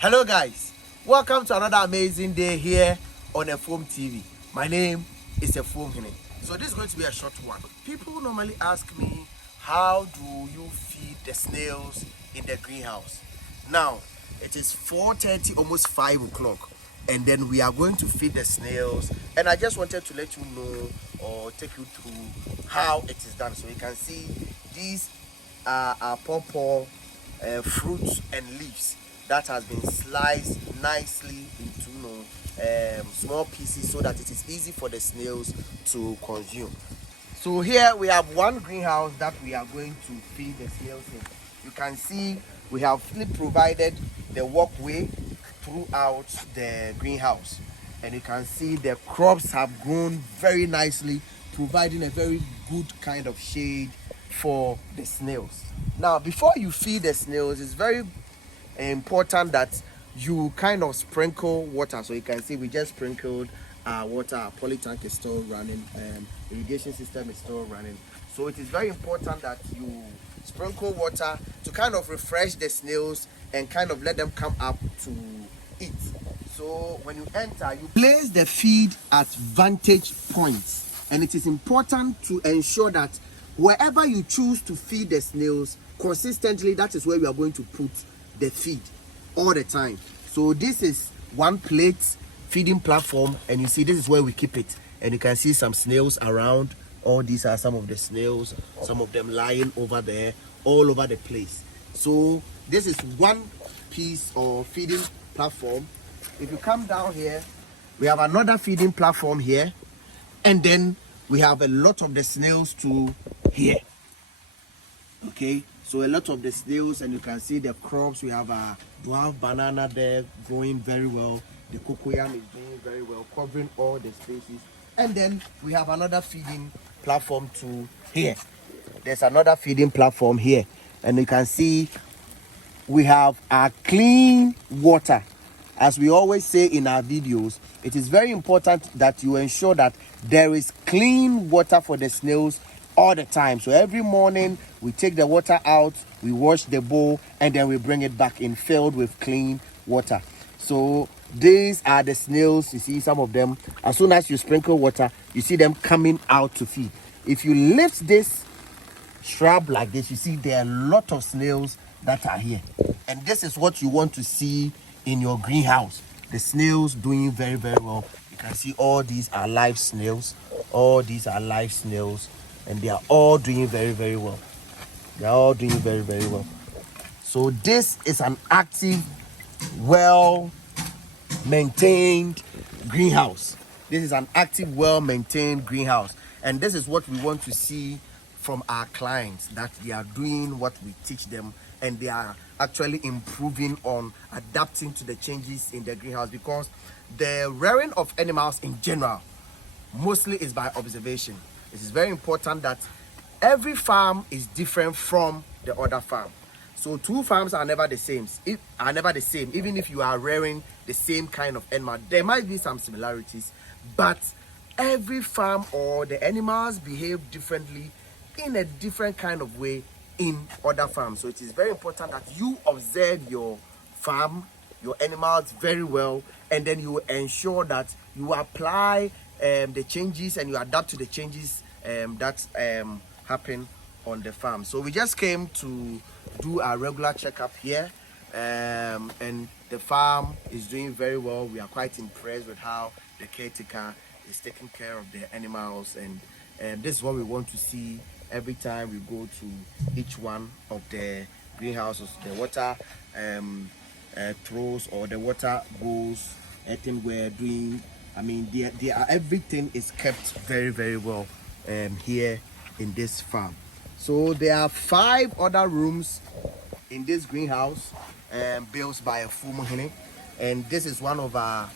Hello guys, welcome to another amazing day here on Foam TV. My name is Foam. So this is going to be a short one. People normally ask me, how do you feed the snails in the greenhouse? Now, it is 4:30, almost 5 o'clock, and then we are going to feed the snails, and I just wanted to let you know or take you through how it is done. So you can see these are pawpaw fruits and leaves that has been sliced nicely into small pieces so that it is easy for the snails to consume. So here we have one greenhouse that we are going to feed the snails in. You can see we have fully provided the walkway throughout the greenhouse, and you can see the crops have grown very nicely, providing a very good kind of shade for the snails. Now, before you feed the snails, it's very important that you kind of sprinkle water. So you can see we just sprinkled water. Our poly tank is still running, irrigation system is still running. So it is very important that you sprinkle water to kind of refresh the snails and kind of let them come up to eat. So when you enter, you place the feed at vantage points, and it is important to ensure that wherever you choose to feed the snails consistently, that is where we are going to put the feed all the time. So this is one plate feeding platform, and you see this is where we keep it, and you can see some snails around. All these are some of the snails, some of them lying over there all over the place. So this is one piece of feeding platform. If you come down here, we have another feeding platform here, and then we have a lot of the snails to here. Okay, so a lot of the snails, and you can see the crops. We have a dwarf banana there growing very well. The cocoyam is doing very well, covering all the spaces. And then we have another feeding platform to here. There's another feeding platform here, and you can see we have our clean water. As we always say in our videos, it is very important that you ensure that there is clean water for the snails all the time. So every morning we take the water out, we wash the bowl, and then we bring it back in filled with clean water. So these are the snails. You see some of them, as soon as you sprinkle water, you see them coming out to feed. If you lift this shrub like this, you see there are a lot of snails that are here, and this is what you want to see in your greenhouse. The snails doing very well. You can see all these are live snails. All these are live snails, and they are all doing very well. They are all doing very well. So this is an active, well maintained greenhouse. This is an active, well maintained greenhouse, and this is what we want to see from our clients, that they are doing what we teach them, and they are actually improving on adapting to the changes in the greenhouse, because the rearing of animals in general mostly is by observation. It is very important that every farm is different from the other farm. So two farms are never the same. Even if you are rearing the same kind of animal, there might be some similarities, but every farm or the animals behave differently in a different kind of way in other farms. So it is very important that you observe your farm, your animals very well, and then you ensure that you apply the changes, and you adapt to the changes that happen on the farm. So we just came to do a regular checkup here, and the farm is doing very well. We are quite impressed with how the caretaker is taking care of the animals, and this is what we want to see every time we go to each one of the greenhouses. The water throws, or the water goes, everything we're doing, I mean, they are, everything is kept very well here in this farm. So there are 5 other rooms in this greenhouse built by a Fumu, and this is one of our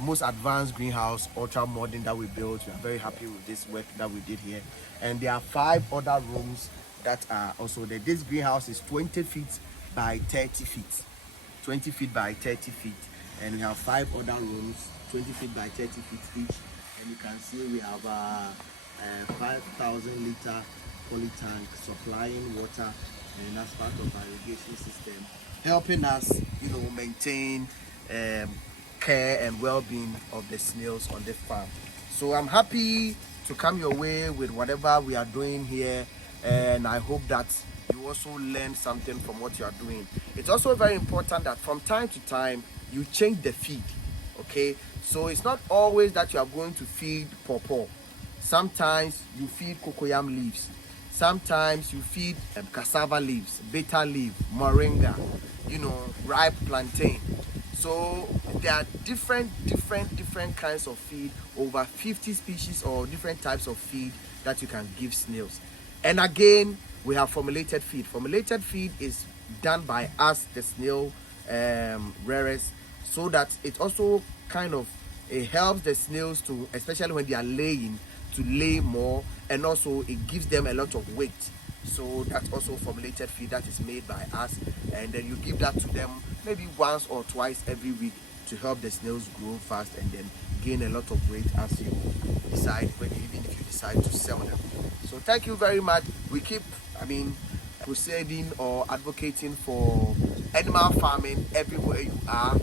most advanced greenhouse, ultra modern, that we built. We are very happy with this work that we did here. And there are 5 other rooms that are also there. This greenhouse is 20 feet by 30 feet, 20 feet by 30 feet, and we have 5 other rooms, 20 feet by 30 feet each. And you can see we have a 5,000 liter poly tank supplying water, and that's part of our irrigation system helping us, maintain care and well-being of the snails on the farm. So I'm happy to come your way with whatever we are doing here, and I hope that you also learn something from what you are doing. It's also very important that from time to time you change the feed. Okay, so it's not always that you are going to feed pawpaw. Sometimes you feed cocoyam leaves. Sometimes you feed cassava leaves, bitter leaf, moringa, ripe plantain. So there are different kinds of feed, over 50 species or different types of feed that you can give snails. And again, we have formulated feed. Formulated feed is done by us, the snail rearers, so that it also kind of it helps the snails to, especially when they are laying, to lay more, and also it gives them a lot of weight. So that's also formulated feed that is made by us, and then you give that to them maybe once or twice every week to help the snails grow fast and then gain a lot of weight as you decide, even if you decide to sell them. So thank you very much. We keep, proceeding or advocating for animal farming everywhere you are.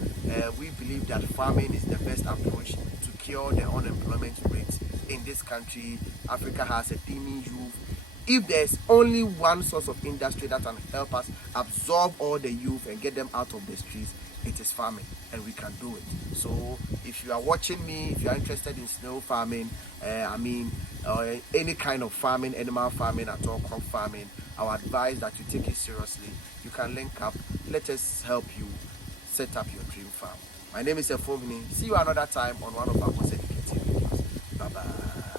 We believe that farming is the best approach to cure the unemployment rate in this country. Africa has a teeming youth. If there's only one source of industry that can help us absorb all the youth and get them out of the streets, it is farming, and we can do it. So if you are watching me, if you are interested in snail farming, any kind of farming, animal farming at all, crop farming, I would advise that you take it seriously. You can link up. Let us help you set up your dream farm. My name is Efomini. See you another time on one of our most educative videos. Bye bye.